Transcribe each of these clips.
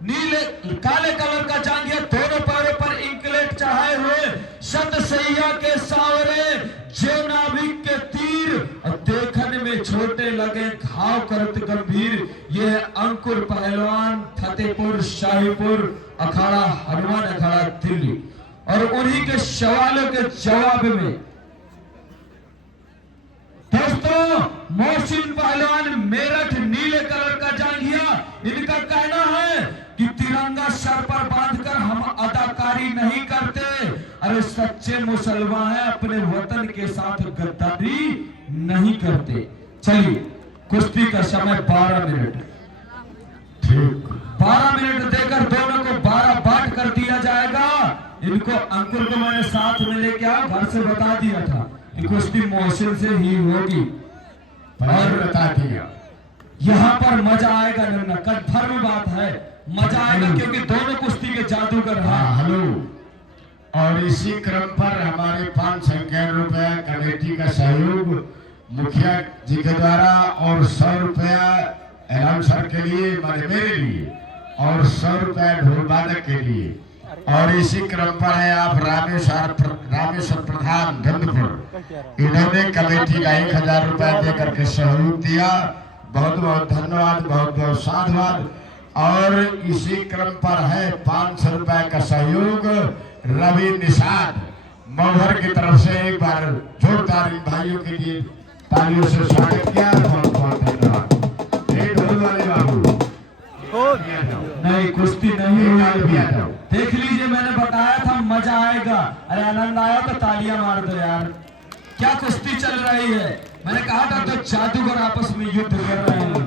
नीले काले कलर का जांघिया, दोनों पैरों पर इंकलेट चढ़ाए हुए, शत सैया के सावरे, जो नाभिक के तीर, और देखने में छोटे लगे घाव करत गंभीर। ये है अंकुर पहलवान, फतेहपुर शाहीपुर अखाड़ा, हनुमान अखाड़ा दिल्ली। और उन्हीं के सवालों के जवाब में दोस्तों, मोहसिन पहलवान मेरठ, नीले कलर का जांघिया, इनका कहना है कि तिरंगा सर पर बांधकर हम अदाकारी नहीं करते। अरे सच्चे मुसलमान हैं, अपने वतन के साथ गद्दारी नहीं करते। चलिए, कुश्ती का समय 12 मिनट, ठीक 12 मिनट देकर दोनों को 12 बांट कर दिया जाएगा। इनको अंकुर को मैंने साथ में लेके आया, घर से बता दिया था कि कुश्ती मोहसिन से ही होगी, और बता दिया। यहाँ पर मजा आएगा, नन्ना कन्फर्म बात है, मजा आएगा, क्योंकि दोनों कुश्ती के जादूगर हैं। हेलो, और इसी क्रम पर हमारे 5 रुपया कमेटी का सहयोग मुखिया जी के द्वारा, और 100 रुपया अनाउंसर के लिए, मेरे लिए, और 100 रुपया ढोल वादक के लिए। और इसी क्रम पर है आप रामेश्वर प्रधान धनपुर, इन्होंने कमेटी का 1000 रुपया देकर के सहयोग दिया। बहुत बहुत धन्यवाद, बहुत बहुत साधुवाद। और इसी क्रम पर है 500 रुपए का सहयोग रवि निषाद मौहर की तरफ से। एक बार जोरदार इन भाइयों के लिए तालियों से स्वागत किया। बहुत बहुत धन्यवाद। बाबू नहीं, कुश्ती नहीं हुई, देख लीजिए, मैंने बताया था मजा आएगा। अरे आनंद आया तो तालियां मार दो यार। क्या कुश्ती चल रही है, मैंने कहा था तो जादूगर आपस में युद्ध कर रहे हैं।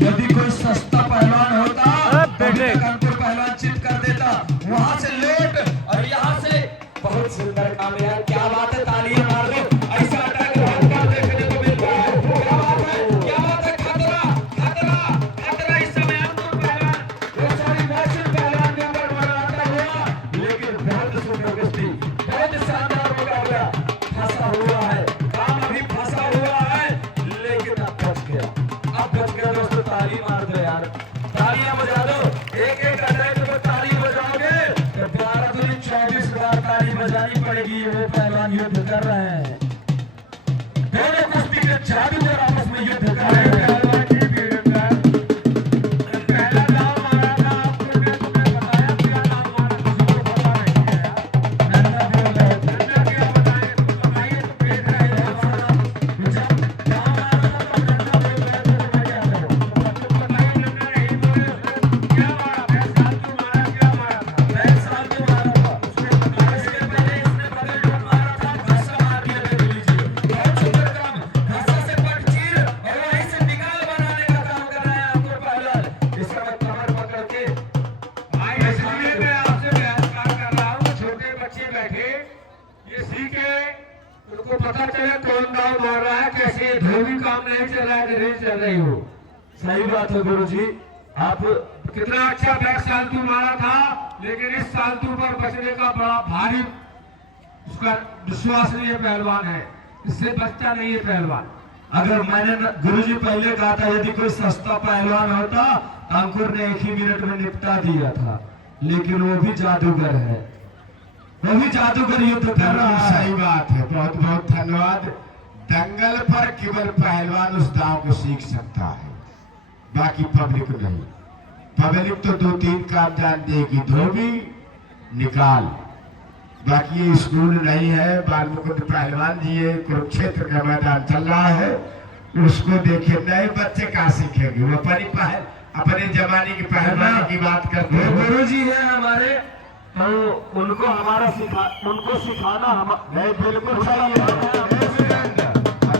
यदि कोई सस्ता पहलवान होता तो पहलवान चित कर देता। वहां से लोट और यहाँ से बहुत सुंदर काम है यार, क्या बात है, तालियां मार दो। ऐसा अटैक देखने को मिल रहा है, क्या बात है, क्या बात है। खतरा खतरा खतरा इस समय अंकुर पहलवान, मोहसिन पहलवान के ऊपर मराता हुआ, लेकिन बहुत सुंदर कुश्ती, बहुत शानदार मुकाबला। फंसा हुआ है काम, अभी फंसा हुआ है, लेकिन अब बच गया, अब बच गया। दोस्तों ताली मार दो यार, तालियां बजा दो। एक एक अटैक में ताली बजाओगे तो 12 दूनी 24 बार ताली बजानी पड़ेगी। वो पहलवान युद्ध कर रहे हैं, दोनों कुश्ती के जादूगर आपस में युद्ध कर रहे हैं। पहला दाव मारा था आपको, मैं तुम्हें बताया क्या दाव मारा, किसी को पता नहीं है यार। नन्ना बोल रहे थे, नन्ना क्या बताए, तुम बताइए, तुम देख रहे हो। दाव मारा था तो नन्ना बोल रहे थे, तो मैं क्या करूं। तुम बताइए, नन्ना नहीं बोले, क्या मारा, फालतू मारा, क्या मारा था। बैक साल में मारा था, इसके पहले इसने बगल में मारा था, घासा मार दिया। देख लीजिए, बहुत सुंदर काम, घासा से पट चीर और वहीं से निकाल बनाने का काम कर रहे हैं अंकुर पहलवान। इस समय कमर पकड़ के भाई, इसलिए मैं आपसे बहस कर रहा हूँ। छोटे बच्चे बैठे, ये सीखे, उनको पता चले कौन दाव मार रहा है, कैसे धोबी काम नहीं चल रहा है कि नहीं चल रही हो। सही बात है गुरुजी, आप कितना अच्छा बैक सालतू मारा था, लेकिन इस सालतू पर बचने का बड़ा भारी उसका विश्वसनीय पहलवान है, इससे बचता नहीं है पहलवान। अगर मैंने गुरुजी पहले कहा था यदि कोई सस्ता पहलवान होता तो अंकुर ने 1 ही मिनट में निपटा दिया था, लेकिन वो भी जादूगर है, वो भी जादूगर युद्ध कर रहा है। सही बात है, बहुत बहुत धन्यवाद। दंगल पर केवल पहलवान उस दाव को सीख सकता है, बाकी पब्लिक नहीं। पब्लिक तो 2-3 काम जानती है कि धोबी निकाल, बाकी ये स्कूल नहीं है। बालमुकुंद पहलवान जी ये कुरुक्षेत्र का मैदान चल रहा है, उसको देखिए, नए बच्चे कहाँ सीखेंगे, वो अपने जमाने की पहलवानी की बात करते हैं। गुरु जी है हमारे, तो उनको सिखाना हम बिल्कुल सही है।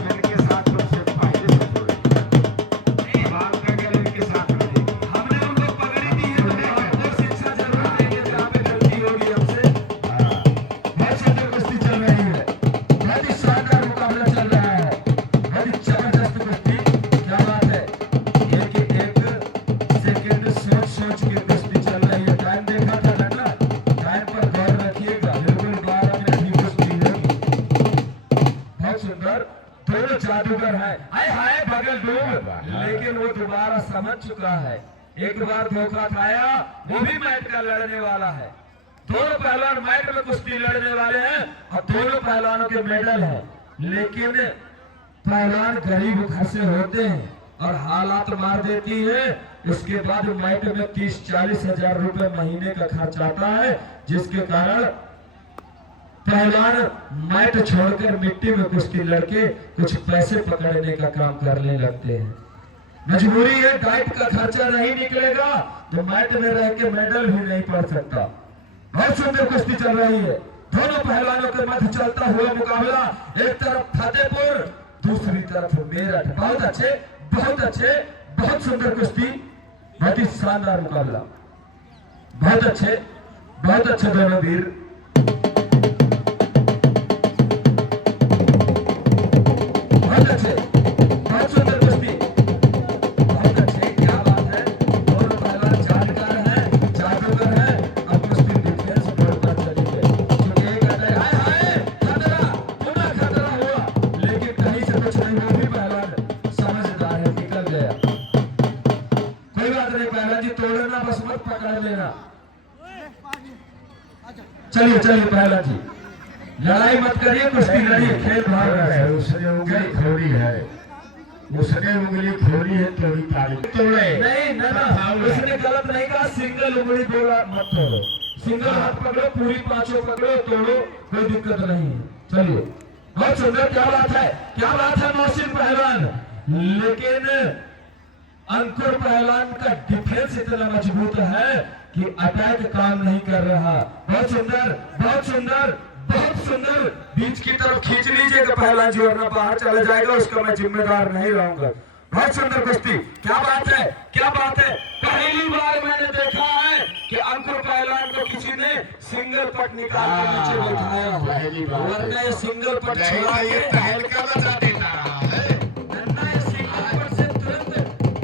इनके साथ उनसे पहले से जोड़े, बात अगर इनके साथ में हमने उनको पकड़ी दी है, तो और शिक्षा जरूर देंगे जहाँ पे गलती होगी हमसे। बहुत सुंदर कुश्ती चल रही है, बहुत ही शानदार मुकाबला चल रहा है, बहुत ही जबरदस्त कुश्ती। क्या बात है, एक सेकंड सोच के कुश्ती चल रही है। टाइम देखा था ना, टाइम पर गौर रखिएगा, बिल्कुल 12 मिनट दोनों जादूगर हैं। हाय हाय बगल डूब, लेकिन वो दोबारा समझ चुका है, एक बार धोखा खाया, वो भी मैट का लड़ने वाला है। दोनों पहलवान मैट में कुश्ती लड़ने वाले हैं और दोनों पहलवानों के मेडल हैं, लेकिन पहलवान गरीब घर से होते हैं और हालात मार देती है। इसके बाद मैट में 30-40 हजार रुपए महीने का खर्च आता है, जिसके कारण पहलवान मैट छोड़कर मिट्टी में कुश्ती लड़के कुछ पैसे पकड़ने का काम करने लगते हैं। मजबूरी है, डाइट का खर्चा नहीं निकलेगा तो मैट में रह के मेडल भी नहीं पा सकता। बहुत सुंदर कुश्ती चल रही है, दोनों पहलवानों के मध्य चलता हुआ मुकाबला। एक तरफ फतेहपुर, दूसरी तरफ मेरठ। बहुत अच्छे, बहुत अच्छे, बहुत सुंदर कुश्ती, बहुत ही शानदार मुकाबला। बहुत अच्छे दोनों वीर। बहुत अच्छे, बहुत सुंदर कुश्ती, बहुत अच्छे। क्या बात है, दोनों पहलवान जानकार हैं, जादूगर हैं। अब कुश्ती डिफेंस मोड पर चली है, क्योंकि एक अटैक, हाय हाय खतरा, पुनः खतरा हुआ, लेकिन कहीं से कुछ नहीं, वो भी पहलवान समझदार है, निकल गया। कोई बात नहीं पहलवान जी, तोड़ना बस मत पकड़ लेना। चलिए चलिए पहलवान जी, लड़ाई मत करिए, कुश्ती लड़िए, खेल भाग रहा है। उसने उंगली खोली है, उसने उंगली खोली है, थोड़ी ताली तोड़े नहीं ना, उसने गलत नहीं कहा, सिंगल उंगली बोला, मत तोड़ो, सिंगल हाथ पकड़ो, पूरी पांचों पकड़ो, तोड़ो, कोई दिक्कत नहीं है। चलिए, बहुत सुंदर, क्या बात है, क्या बात है मोहसिन पहलवान। लेकिन अंकुर पहलवान का डिफेंस इतना मजबूत है कि अटैक काम नहीं कर रहा। बहुत सुंदर, बहुत सुंदर, बहुत सुंदर, बीच की तरफ खींच लीजिएगा पहलवान जी, वरना बाहर चला जाएगा, उसका मैं जिम्मेदार नहीं रहूंगा। बहुत सुंदर कुश्ती, क्या बात है, क्या बात है। पहली बार मैंने देखा है कि अंकुर पहलवान को किसी ने सिंगल पट निकाल के नीचे बैठाया हो, वरना ये सिंगल पट छोड़ा के तहलका बजा देता रहा है। नन्ना ये सिंगल पट से तुरंत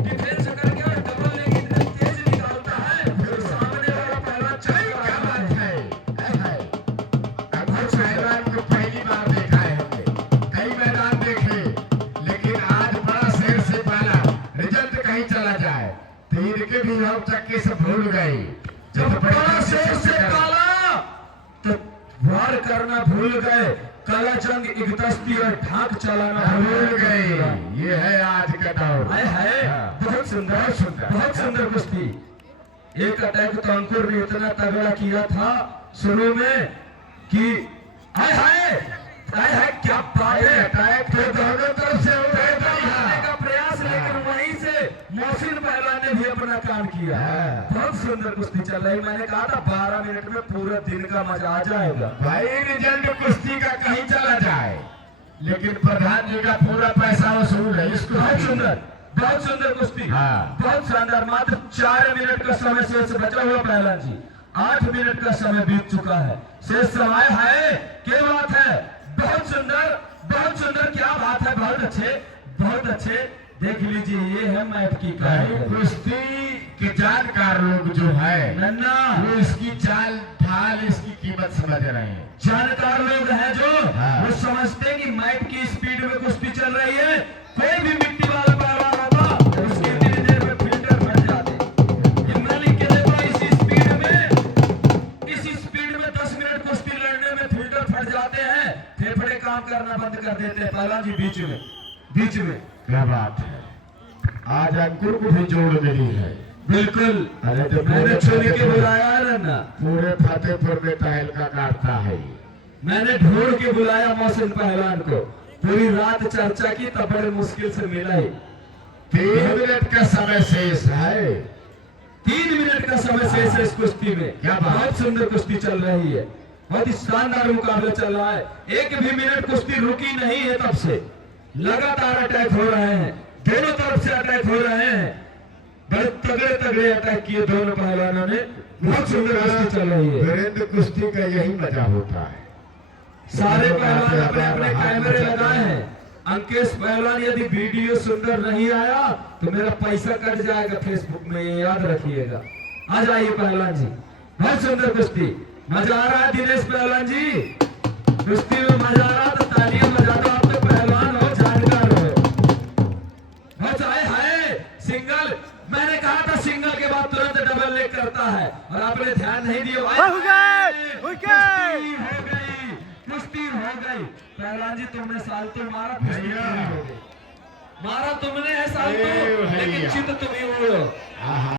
डिफेंस करके और डबल लेग इतना तेज निकालता है, फिर सामने वाला पहलवान चल क्या बात है, अंकुर पहलवान को पहली बार देखा है हमने, कई मैदान देखे, लेकिन आज बड़ा शेर से पहला रिजल्ट कहीं चला जाए, तीर के भी हम चक्के से भूल गए। जब बड़ा शेर से काला तो वार करना भूल गए, काला जंग इकदस्ती और ढाक चलाना भूल गए। ये है आज का दौर। है बहुत सुंदर, बहुत सुंदर कुश्ती। एक अटैक तो अंकुर ने इतना तगड़ा किया था शुरू में कि हाय हाय हाय हाय, क्या बात है, अटैक तो दोनों तरफ से हो रहा मारने का प्रयास, लेकिन वहीं से मोहसिन पहलवान ने भी अपना काम किया। बहुत सुंदर कुश्ती चल रही, मैंने कहा था 12 मिनट में पूरा दिन का मजा आ जाएगा। भाई रिजल्ट कुश्ती का कहीं चला जाए, लेकिन प्रधान जी का पूरा पैसा वसूल है इसको। बहुत सुंदर, बहुत सुंदर कुश्ती, हाँ। बहुत शानदार। मात्र 4 मिनट का समय शेष बचा हुआ पहलवान जी, 8 मिनट का समय बीत चुका है, शेष समय है। क्या बात है, बहुत सुंदर, बहुत सुंदर, क्या बात है, बहुत अच्छे, बहुत अच्छे। देख लीजिए, ये है मैट की भाई कुश्ती के जानकार लोग जो है नन्ना, वो इसकी चाल ढाल, इसकी कीमत समझ रहे हैं। जानकार लोग हैं जो हाँ। वो समझते हैं कि मैट की स्पीड में कुश्ती चल रही है, कोई भी मिट्टी वाला पहलवान होगा तो उसके इतनी देर में फिल्टर फट जाते। इतना लिख के देखो, इसी स्पीड में 10 मिनट कुश्ती लड़ने में फिल्टर फट जाते हैं, फेफड़े काम करना बंद कर देते हैं पहलवान जी बीच में। क्या बात है, आज अंकुर को भी जोड़ मिली है। बिल्कुल, अरे तो मैंने चुन के बुलाया है नन्ना, पूरे फतेहपुर में तहलका काटता है। मैंने ढूंढ के बुलाया मोहसिन पहलवान को, पूरी रात चर्चा की, तब बड़े मुश्किल से मिला ही। 3 मिनट का समय शेष है। 3 मिनट का समय शेष है इस कुश्ती में। क्या बात। बहुत सुंदर कुश्ती चल रही है, बहुत ही शानदार मुकाबला चल रहा है। एक भी मिनट कुश्ती रुकी नहीं है, तब से लगातार अटैक हो रहे हैं, दोनों तरफ से अटैक हो रहे हैं। बड़े तगड़े तगड़े अटैक किए दोनों पहलवानों ने, बहुत सुंदर कुश्ती चल रही है। वीरेंद्र कुश्ती का यही मजा होता है। सारे पहलवान अपने अपने कैमरे लगाए हैं। अंकेश पहलवान, यदि वीडियो सुंदर नहीं आया तो मेरा पैसा कट जाएगा फेसबुक में, ये याद रखिएगा। आ जाइए पहलवान जी, बहुत सुंदर कुश्ती, मजा आ रहा है दिनेश पहलवान जी, कुश्ती में मजा आ रहा, तो तालियां बजा दो, आप तो पहलवान हो, जानकार और आपने ध्यान नहीं दिया। कुश्ती हो गई। पहलवान जी तुमने सालतू मारा, कुश्ती पूरी हो गई। मारा तुमने है सालतू, लेकिन चित तुम ही हुए हो।